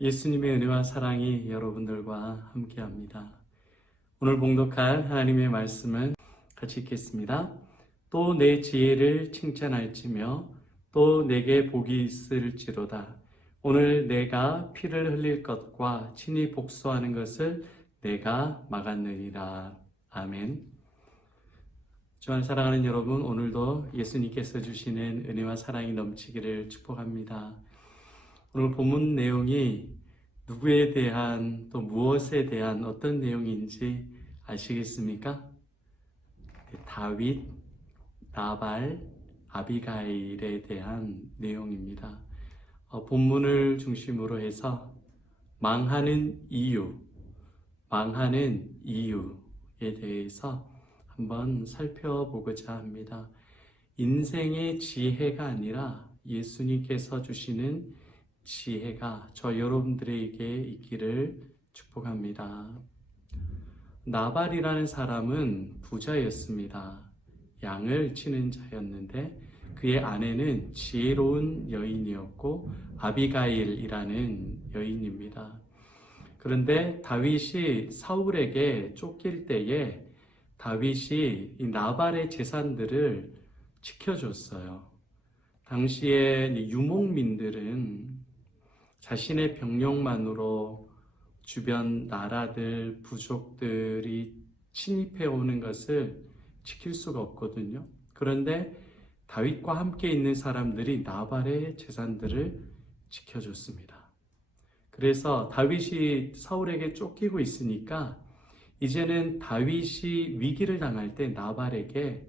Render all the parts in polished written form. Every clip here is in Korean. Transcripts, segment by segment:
예수님의 은혜와 사랑이 여러분들과 함께합니다. 오늘 봉독할 하나님의 말씀은 같이 읽겠습니다. 또 내 지혜를 칭찬할지며 또 내게 복이 있을지로다. 오늘 내가 피를 흘릴 것과 친히 복수하는 것을 내가 막았느니라. 아멘. 주 안에 사랑하는 여러분, 오늘도 예수님께서 주시는 은혜와 사랑이 넘치기를 축복합니다. 오늘 본문 내용이 누구에 대한 또 무엇에 대한 어떤 내용인지 아시겠습니까? 다윗, 나발, 아비가일에 대한 내용입니다. 본문을 중심으로 해서 망하는 이유에 대해서 한번 살펴보고자 합니다. 인생의 지혜가 아니라 예수님께서 주시는 지혜가 저 여러분들에게 있기를 축복합니다. 나발이라는 사람은 부자였습니다. 양을 치는 자였는데 그의 아내는 지혜로운 여인이었고 아비가일이라는 여인입니다. 그런데 다윗이 사울에게 쫓길 때에 다윗이 이 나발의 재산들을 지켜줬어요. 당시에 유목민들은 자신의 병력만으로 주변 나라들, 부족들이 침입해 오는 것을 지킬 수가 없거든요. 그런데 다윗과 함께 있는 사람들이 나발의 재산들을 지켜줬습니다. 그래서 다윗이 사울에게 쫓기고 있으니까 이제는 다윗이 위기를 당할 때 나발에게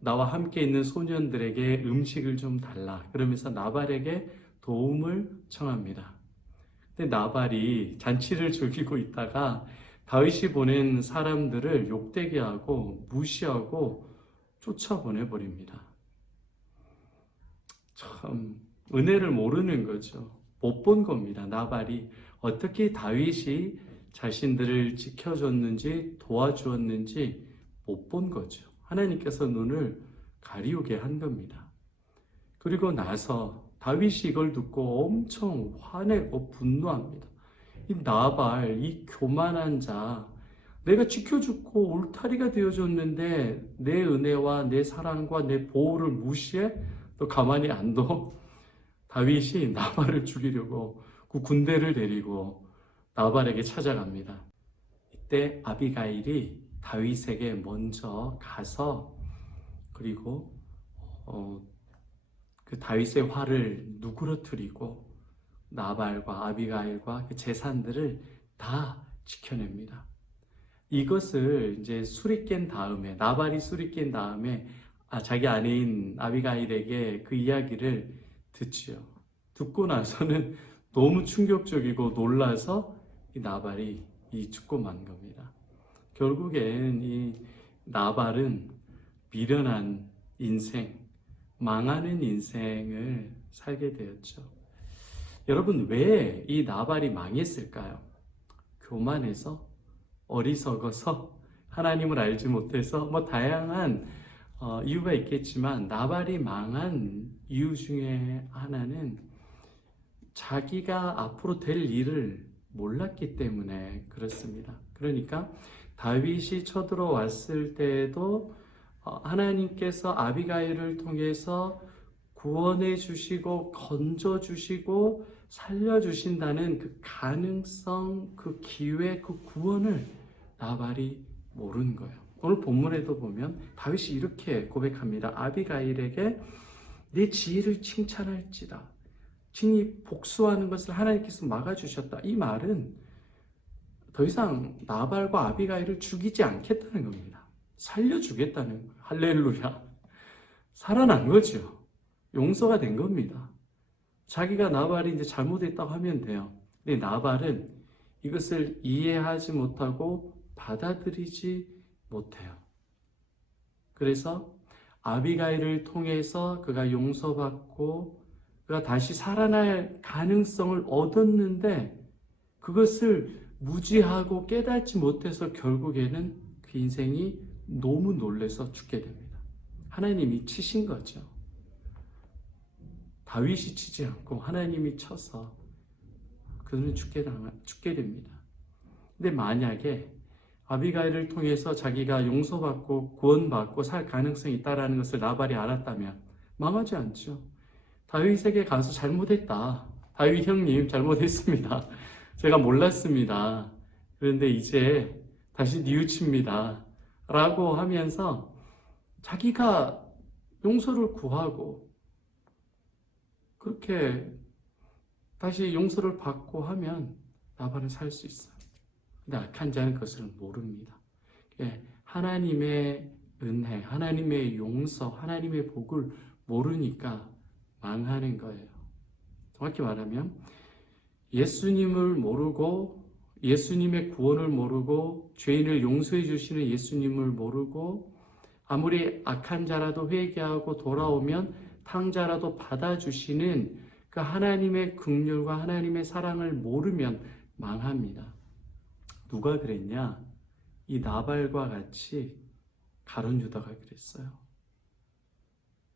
나와 함께 있는 소년들에게 음식을 좀 달라. 그러면서 나발에게 도움을 청합니다. 근데 나발이 잔치를 즐기고 있다가 다윗이 보낸 사람들을 욕되게 하고 무시하고 쫓아보내버립니다. 참 은혜를 모르는 거죠. 못 본 겁니다. 나발이 어떻게 다윗이 자신들을 지켜줬는지 도와주었는지 못 본 거죠. 하나님께서 눈을 가리우게 한 겁니다. 그리고 나서 다윗이 이걸 듣고 엄청 화내고 분노합니다. 이 나발, 이 교만한 자, 내가 지켜주고 울타리가 되어줬는데 내 은혜와 내 사랑과 내 보호를 무시해? 너 가만히 안 둬? 다윗이 나발을 죽이려고 그 군대를 데리고 나발에게 찾아갑니다. 이때 아비가일이 다윗에게 먼저 가서 그리고 그 다윗의 화를 누그러뜨리고 나발과 아비가일과 그 재산들을 다 지켜냅니다. 이것을 이제 술이 깬 다음에 나발이 술이 깬 다음에 자기 아내인 아비가일에게 그 이야기를 듣지요. 듣고 나서는 너무 충격적이고 놀라서 이 나발이 죽고 만 겁니다. 결국엔 이 나발은 미련한 인생, 망하는 인생을 살게 되었죠. 여러분, 왜 이 나발이 망했을까요? 교만해서, 어리석어서, 하나님을 알지 못해서 다양한 이유가 있겠지만 나발이 망한 이유 중에 하나는 자기가 앞으로 될 일을 몰랐기 때문에 그렇습니다. 그러니까 다윗이 쳐들어왔을 때에도 하나님께서 아비가일을 통해서 구원해 주시고 건져 주시고 살려 주신다는 그 가능성, 그 기회, 그 구원을 나발이 모르는 거예요. 오늘 본문에도 보면 다윗이 이렇게 고백합니다. 아비가일에게 내 지혜를 칭찬할지다. 친히 복수하는 것을 하나님께서 막아주셨다. 이 말은 더 이상 나발과 아비가일을 죽이지 않겠다는 겁니다. 살려주겠다는 거예요. 할렐루야. 살아난 거죠. 용서가 된 겁니다. 자기가 나발이 이제 잘못했다고 하면 돼요. 근데 나발은 이것을 이해하지 못하고 받아들이지 못해요. 그래서 아비가일을 통해서 그가 용서받고 그가 다시 살아날 가능성을 얻었는데 그것을 무지하고 깨닫지 못해서 결국에는 그 인생이 너무 놀라서 죽게 됩니다. 하나님이 치신 거죠. 다윗이 치지 않고 하나님이 쳐서 그는 죽게 됩니다. 근데 만약에 아비가일을 통해서 자기가 용서받고 구원받고 살 가능성이 있다는 것을 나발이 알았다면 망하지 않죠. 다윗에게 가서 잘못했다. 다윗 형님 잘못했습니다. 제가 몰랐습니다. 그런데 이제 다시 뉘우칩니다. 라고 하면서 자기가 용서를 구하고 그렇게 다시 용서를 받고 하면 나발은 살 수 있어요. 근데 악한 자는 그것을 모릅니다. 하나님의 은혜, 하나님의 용서, 하나님의 복을 모르니까 망하는 거예요. 정확히 말하면 예수님을 모르고 예수님의 구원을 모르고 죄인을 용서해 주시는 예수님을 모르고 아무리 악한 자라도 회개하고 돌아오면 탕자라도 받아주시는 그 하나님의 긍휼과 하나님의 사랑을 모르면 망합니다. 누가 그랬냐? 이 나발과 같이 가룟 유다가 그랬어요.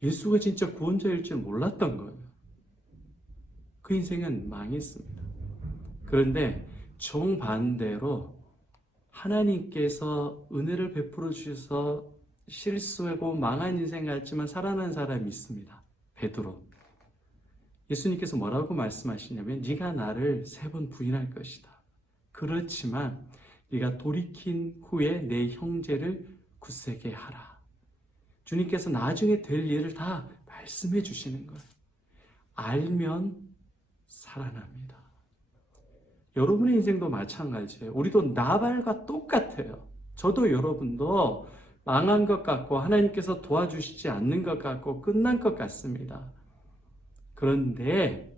예수가 진짜 구원자일 줄 몰랐던 거예요. 그 인생은 망했습니다. 그런데 정반대로 하나님께서 은혜를 베풀어 주셔서 실수하고 망한 인생 같지만 살아난 사람이 있습니다. 베드로. 예수님께서 뭐라고 말씀하시냐면 네가 나를 3번 부인할 것이다. 그렇지만 네가 돌이킨 후에 내 형제를 굳세게 하라. 주님께서 나중에 될 일을 다 말씀해 주시는 거예요. 알면 살아납니다. 여러분의 인생도 마찬가지예요. 우리도 나발과 똑같아요. 저도 여러분도 망한 것 같고 하나님께서 도와주시지 않는 것 같고 끝난 것 같습니다. 그런데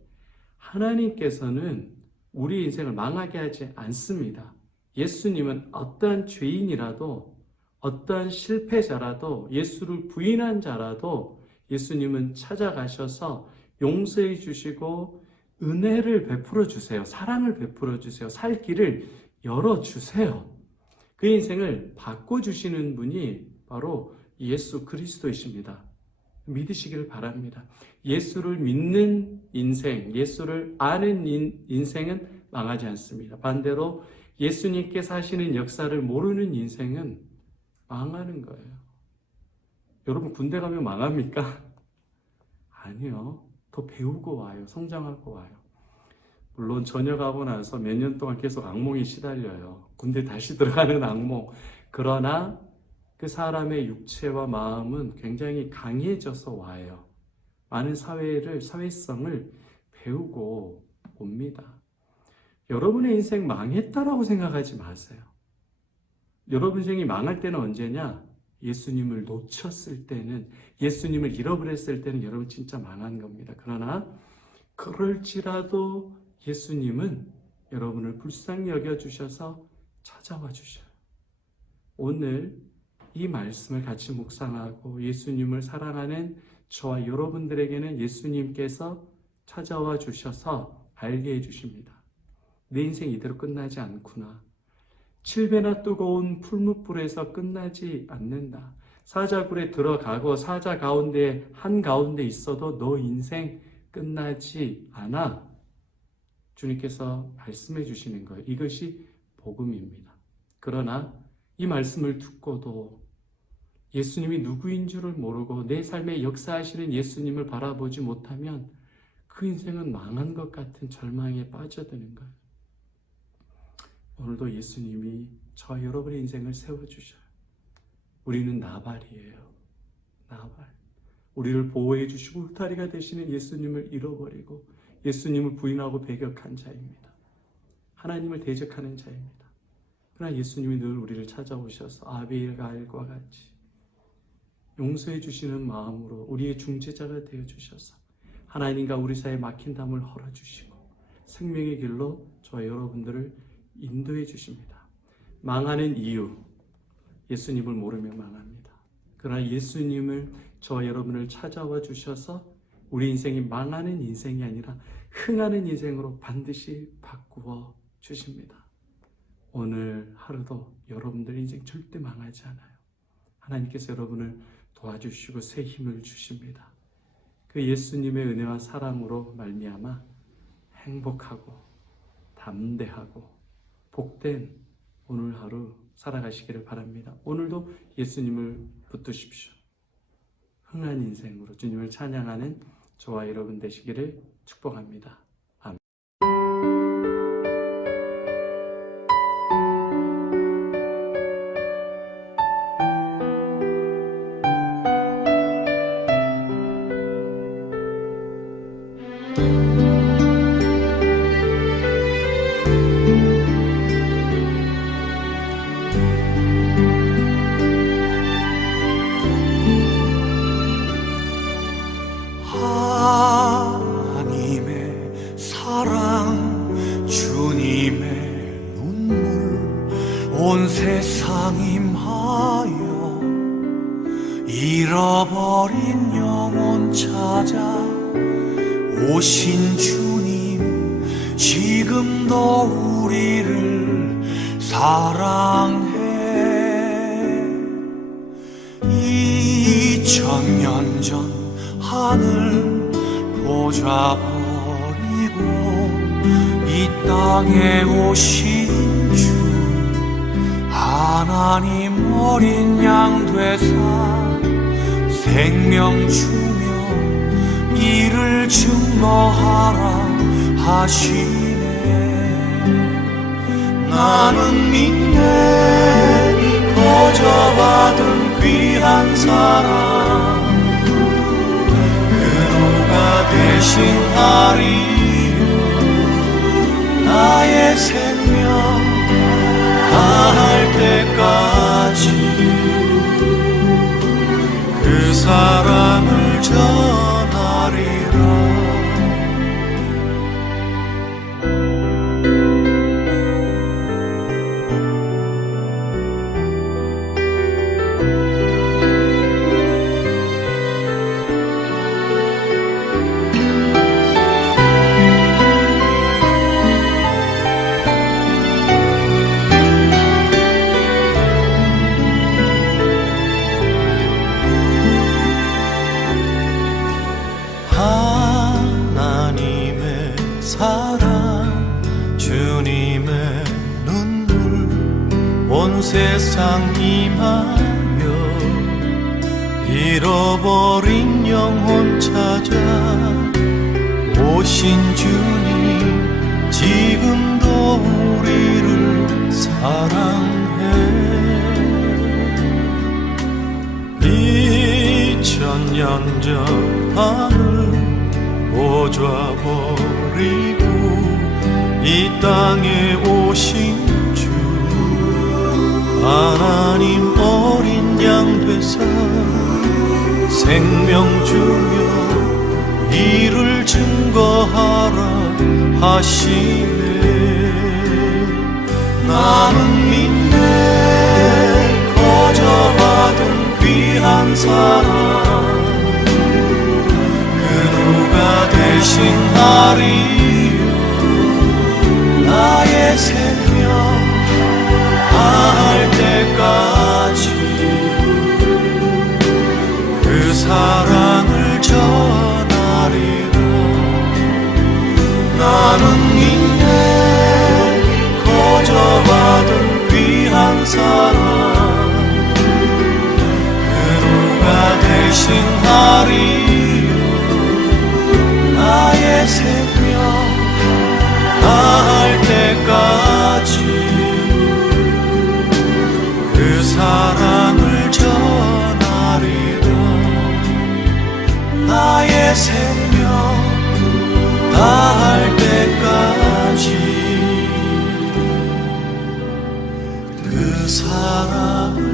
하나님께서는 우리 인생을 망하게 하지 않습니다. 예수님은 어떠한 죄인이라도 어떠한 실패자라도 예수를 부인한 자라도 예수님은 찾아가셔서 용서해 주시고 은혜를 베풀어 주세요. 사랑을 베풀어 주세요. 살 길을 열어 주세요. 그 인생을 바꿔주시는 분이 바로 예수 그리스도이십니다. 믿으시기를 바랍니다. 예수를 믿는 인생, 예수를 아는 인생은 망하지 않습니다. 반대로 예수님께 사시는 역사를 모르는 인생은 망하는 거예요. 여러분 군대 가면 망합니까? 아니요. 더 배우고 와요. 성장하고 와요. 물론 전역하고 나서 몇 년 동안 계속 악몽에 시달려요. 군대 다시 들어가는 악몽. 그러나 그 사람의 육체와 마음은 굉장히 강해져서 와요. 많은 사회성을 배우고 옵니다. 여러분의 인생 망했다라고 생각하지 마세요. 여러분 인생이 망할 때는 언제냐? 예수님을 놓쳤을 때는, 예수님을 잃어버렸을 때는 여러분 진짜 망한 겁니다. 그러나 그럴지라도 예수님은 여러분을 불쌍히 여겨주셔서 찾아와 주셔요. 오늘 이 말씀을 같이 묵상하고 예수님을 사랑하는 저와 여러분들에게는 예수님께서 찾아와 주셔서 알게 해주십니다. 내 인생 이대로 끝나지 않구나. 7배나 뜨거운 풀무불에서 끝나지 않는다. 사자굴에 들어가고 사자 가운데 한가운데 있어도 너 인생 끝나지 않아. 주님께서 말씀해 주시는 거예요. 이것이 복음입니다. 그러나 이 말씀을 듣고도 예수님이 누구인 줄을 모르고 내 삶에 역사하시는 예수님을 바라보지 못하면 그 인생은 망한 것 같은 절망에 빠져드는 거예요. 오늘도 예수님이 저와 여러분의 인생을 세워주셔요. 우리는 나발이에요. 나발. 우리를 보호해 주시고 울타리가 되시는 예수님을 잃어버리고 예수님을 부인하고 배격한 자입니다. 하나님을 대적하는 자입니다. 그러나 예수님이 늘 우리를 찾아오셔서 아비가일과 같이 용서해 주시는 마음으로 우리의 중재자가 되어 주셔서 하나님과 우리 사이에 막힌 담을 헐어주시고 생명의 길로 저와 여러분들을 인도해 주십니다. 망하는 이유, 예수님을 모르면 망합니다. 그러나 예수님을 저와 여러분을 찾아와 주셔서 우리 인생이 망하는 인생이 아니라 흥하는 인생으로 반드시 바꾸어 주십니다. 오늘 하루도 여러분들 인생 절대 망하지 않아요. 하나님께서 여러분을 도와주시고 새 힘을 주십니다. 그 예수님의 은혜와 사랑으로 말미암아 행복하고 담대하고 복된 오늘 하루 살아가시기를 바랍니다. 오늘도 예수님을 붙드십시오. 흥한 인생으로 주님을 찬양하는 저와 여러분 되시기를 축복합니다. 아멘. 하나님의 사랑 주님의 눈물 온 세상 임하여 잃어버린 영혼 찾아 오신 주님 지금도 우리를 사랑해 2000년 전 하늘 보좌 버리고 이 땅에 오신 주 하나님 어린 양 되사 생명 주며 이를 증거하라 하시네. 나는 믿네 거저 받은 귀한 사랑 그노가 대신하리요 나의 생명 다할 때까지 그 사랑을 전하리라. 하나님의 사랑 주님의 눈물 온 세상 임하여 잃어버린 영혼 찾아 오신 주님 지금도 우리를 사랑해 2000년 전 하늘 보좌 버리고 이 땅에 오신 주 하나님 어린 양 되사 생명 주며 이를 증거하라 하시네. 나는 믿네 거저 받은 귀한 사랑 그누가 대신하리요 나의 생명 다할 때까지 그 사랑을 전하리라. 나는 믿네 거저 받은 귀한 사랑 그누가 대신하리요 나의 생명 다할 때까지 그 사랑을 전하리라. 나의 생명 다할 때까지 그 사랑을